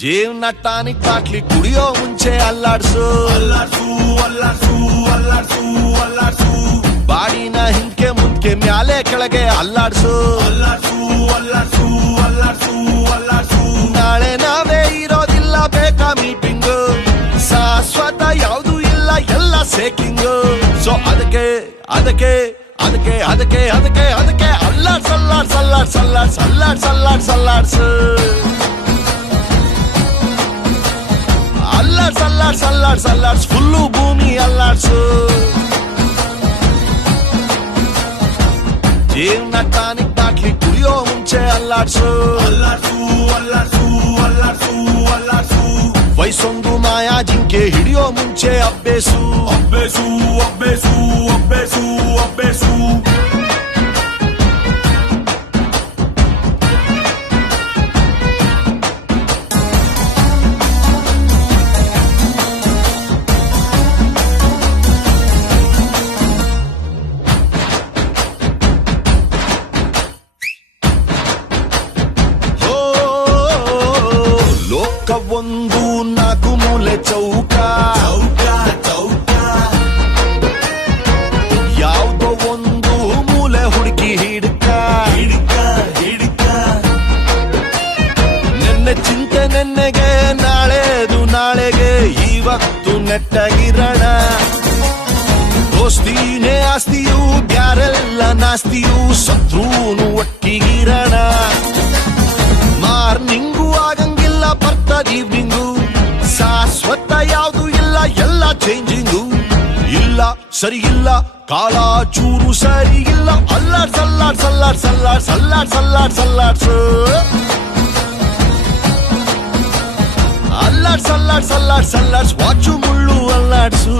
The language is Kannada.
ಜೀವನ ಟಾನಿಕ್ ಬಾಟ್ಲಿ ಕುಡಿಯೋ ಮುಂಚೆ ಅಲ್ಲಾಡ್ಸು ಅಲ್ಲಾಡ್ಸು ಅಲ್ಲಾಡ್ಸು ಅಲ್ಲಾಡ್ಸು ಅಲ್ಲಾಡ್ಸು ಬಾಡಿನ ಹಿಂಕೆ ಮುಂದ್ಕೆ ಮ್ಯಾಲೆ ಕೆಳಗೆ ಅಲ್ಲಾಡ್ಸು ಅಲ್ಲಾಡ್ಸು ಅಲ್ಲಾಡ್ಸು ಅಲ್ಲಾಡ್ಸು ಅಲ್ಲಾಡ್ಸು ನಾಳೆ ನಾವೇ ಇರೋದಿಲ್ಲ ಬೇಕಾ ಮೀಟಿಂಗು ಶಾಶ್ವತ ಯಾವುದು ಇಲ್ಲ ಎಲ್ಲ ಸೇಕಿಂಗು ಸೊ ಅದಕ್ಕೆ ಅದಕ್ಕೆ ಅದಕ್ಕೆ ಅದಕ್ಕೆ ಅದಕ್ಕೆ ಅದಕ್ಕೆ ಅಲ್ಲಾಡ್ಸ್ ಅಲ್ಲಾಡ್ಸ್ ಅಲ್ಲಾಡ್ಸ್ ಅಲ್ಲಾಡ್ಸ್ ಅಲ್ಲಾಡ್ಸ್ ಅಲ್ಲಾಡ್ಸ್ ಅಲ್ಲಾಡ್ಸು ಅಲ್ಲಾಡ್ಸ್ ಅಲ್ಲಾಡ್ಸ್ ಅಲ್ಲಾಡ್ಸ್ ಅಲ್ಲಾಡ್ಸ್ ಫುಲ್ಲು ಭೂಮಿ ಅಲ್ಲಾಡ್ಸು ಜೀವನ ಟಾನಿಕ್ ಬಾಟ್ಲಿ ಕುಡಿಯೋ ಮುಂಚೆ ಅಲ್ಲಾಡ್ಸು ಅಲ್ಲಾಡ್ಸು ಅಲ್ಲಾಡ್ಸು ಅಲ್ಲಾಡ್ಸು ಅಲ್ಲಾಡ್ಸು ವಯಸ್ಸೊಂದು ಮಾಯಾ ಜಿಂಕೆ ಹಿಡಿಯೋ ಮುಂಚೆ ಅಬ್ಬೇಸು ಅಬ್ಬೇಸು ಅಬ್ಬೇಸು ಅಬ್ಬೇಸು ಅಬ್ಬೇಸು ಒಂದು ನಾಲ್ಕು ಮೂಲೆ ಚೌಕ ಚೌಕ ಚೌಕ ಯಾವುದೋ ಒಂದು ಮೂಲೆ ಹುಡುಕಿ ಹಿಡ್ಕ ಹಿಡ್ಕ ಹಿಡ್ಕ ನೆನ್ನೆ ಚಿಂತೆ ನೆನ್ನೆಗೆ ನಾಳೆದು ನಾಳೆಗೆ ಇವತ್ತು ನೆಟ್ಟಗಿರೋಣ ದೋಸ್ತಿನೇ ಆಸ್ತಿಯು ಬ್ಯಾರೆಲ್ಲ ನಾಸ್ತಿಯು ಶತ್ರುನು ಒಟ್ಟಿಗಿರೋಣ ಮಾರ್ನಿಂಗು ಆಗಂಗಿಲ್ಲ ಬರ್ತದ ಈವ್ನಿಂಗು ಶಾಶ್ವತ ಯಾವುದು ಇಲ್ಲ ಎಲ್ಲ ಚೇಂಜಿಂಗು ಇಲ್ಲ ಸರಿ ಇಲ್ಲ ಕಾಲ ಚೂರು ಸರಿ ಇಲ್ಲ ಅಲ್ಲಾಡ್ಸ್ ಅಲ್ಲಾಡ್ಸ್ ಅಲ್ಲಾಡ್ಸ್ ಅಲ್ಲಾಡ್ಸ್ ಅಲ್ಲಾಡ್ಸ್ ಅಲ್ಲಾಡ್ಸ್ ಅಲ್ಲಾಡ್ಸು ಅಲ್ಲಾಡ್ಸ್ ಅಲ್ಲಾಡ್ಸ್ ಅಲ್ಲಾಡ್ಸ್ ಅಲ್ಲಾಡ್ಸ್ ವಾಚು ಮುಳ್ಳು ಅಲ್ಲಾಡ್ಸು